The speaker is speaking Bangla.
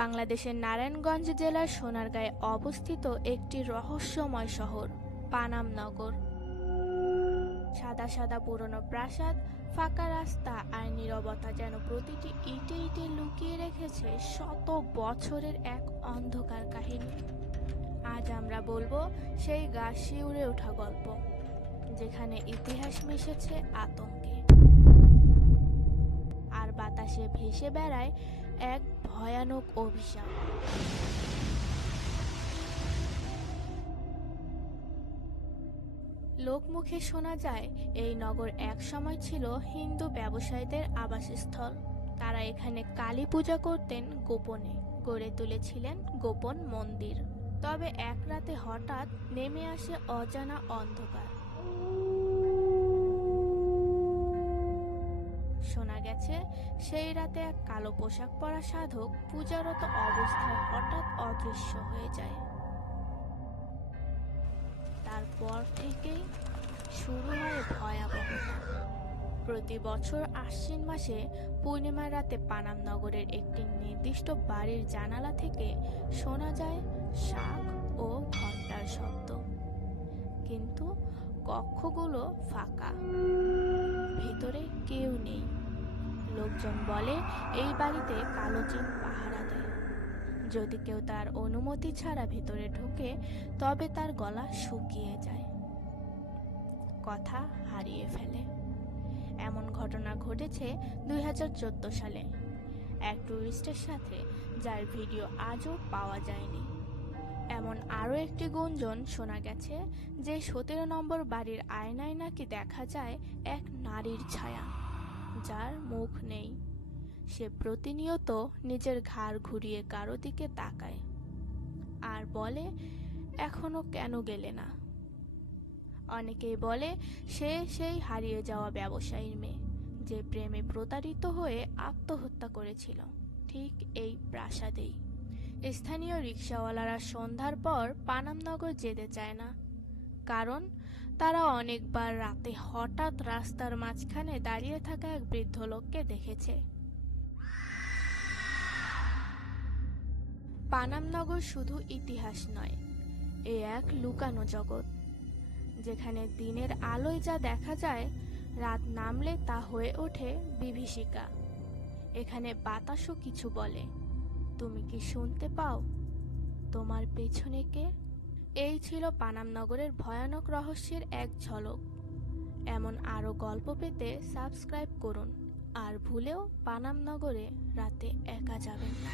বাংলাদেশের নারায়ণগঞ্জ জেলার সোনারগাঁয়ে অবস্থিত একটি রহস্যময় শহর পানাম নগর। সাদা সাদা পুরনো প্রাসাদ, ফাঁকা রাস্তা আর নীরবতা যেন প্রতিটি ইটে ইটে লুকিয়ে রেখেছে শত বছরের এক অন্ধকার কাহিনী। আজ আমরা বলবো সেই গা শিউরে ওঠা গল্প, যেখানে ইতিহাস মিশেছে আতঙ্কে, আর বাতাসে ভেসে বেড়ায় এক ভয়ানক অভিশাপ। লোকমুখে শোনা যায় এই নগর এক সময় ছিল হিন্দু ব্যবসায়ীদের আবাসস্থল। তারা এখানে কালী পূজা করতেন গোপনে, গড়ে তুলেছিলেন গোপন মন্দির। তবে এক রাতে হঠাৎ নেমে আসে অজানা অন্ধকার। শোনা গেছে সেই রাতে এক কালো পোশাক পরা সাধক পূজারত অবস্থায় হঠাৎ অদৃশ্য হয়ে যায়। তারপর থেকেই শুরু হয় ভয়াবহতা। প্রতি বছর আশ্বিন মাসে পূর্ণিমার রাতে পানাম নগরের একটি নির্দিষ্ট বাড়ির জানালা থেকে শোনা যায় শাঁখ ও ঘণ্টার শব্দ, কিন্তু কক্ষগুলো ফাঁকা, ভেতরে কেউ নেই। লোকজন বলে এই বাড়িতে কালো জিন পাহারা দেয়। যদি কেউ তার অনুমতি ছাড়া ভেতরে ঢোকে তবে তার গলা শুকিয়ে যায়, কথা হারিয়ে ফেলে। এমন ঘটনা ঘটেছে 2014 সালে এক টুরিস্টের সাথে, যার ভিডিও আজও পাওয়া যায়নি। এমন আরও একটি গুঞ্জন শোনা গেছে যে 17 নম্বর বাড়ির আয়নায় নাকি দেখা যায় এক নারীর ছায়া, যার মুখ নেই। সে প্রতিনিয়ত নিজের ঘাড় ঘুরিয়ে কারো দিকে তাকায় আর বলে, এখনো কেন গেলে না? অনেকেই বলে সে সেই হারিয়ে যাওয়া ব্যবসায়ীর মেয়ে, যে প্রেমে প্রতারিত হয়ে আত্মহত্যা করেছিল ঠিক এই প্রাসাদেই। স্থানীয় রিকশাওয়ালারা সন্ধ্যার পর পানাম নগর যেতে চায় না, কারণ তারা অনেকবার রাতে হঠাৎ রাস্তার মাঝখানে দাঁড়িয়ে থাকা এক বৃদ্ধ লোককে দেখেছে। পানাম নগর শুধু ইতিহাস নয়, এ এক লুকানো জগৎ, যেখানে দিনের আলোয় যা দেখা যায়, রাত নামলে তা হয়ে ওঠে বিভীষিকা। এখানে বাতাসও কিছু বলে, তুমি কি শুনতে পাও? তোমার পেছনে কে? এই ছিল পানাম নগরের ভয়ানক রহস্যের এক ঝলক। এমন আরও গল্প পেতে সাবস্ক্রাইব করুন, আর ভুলেও পানাম নগরে রাতে একা যাবেন না।